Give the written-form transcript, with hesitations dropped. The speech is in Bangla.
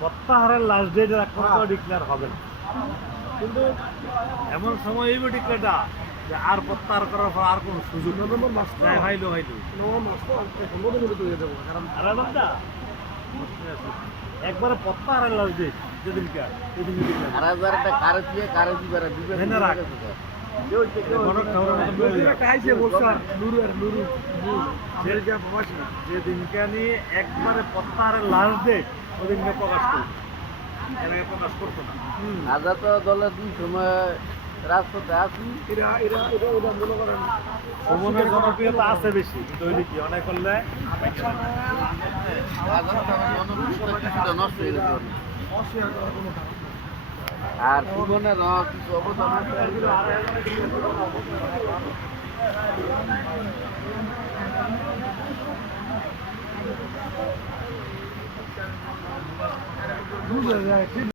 প্রত্যাহারের লাস্ট ডেট এখন তো ডিক্লেয়ার হবে না, কিন্তু এমন সময় এই ডিক্লেয়ারটা যে আর প্রত্যাহার করার পর আর কোনো সুযোগ নভেম্বর মাস তো যাই ভাইলো ভাইলো নভেম্বর মাস তো 15 দিনের ভিতরে হয়ে যাবো কারণ আর এমনটা একবারে প্রত্যাহারের লাস্ট ডেট যেদিনকে সেদিনকে ডিক্লেয়ার আর হাজার একটা কারে দিয়ে কারে দিবে বিবেক ভেনে রাখ। একটা আইসে বলছে নুরু আর নুরু আমেরিকা প্রবাসী যেদিনকে আমি একবারে প্রত্যাহারের লাস্ট ডেট ওদিনকে প্রকাশ করবো, এর আগে প্রকাশ করতো না। হাজার তো দলের দুই সময় রাজপথে আসি এটা মনে করেন সুমনের জনপ্রিয়তা আছে বেশি, কিন্তু ওই কি অনেক করলে হাজার তো জনপ্রিয়তা কিছুটা নষ্ট হয়ে গেছে অনেক। অস্বীকার করার কোনো কারণ নেই। আর জীবনের কিছু অবদান আছে বুঝা যায়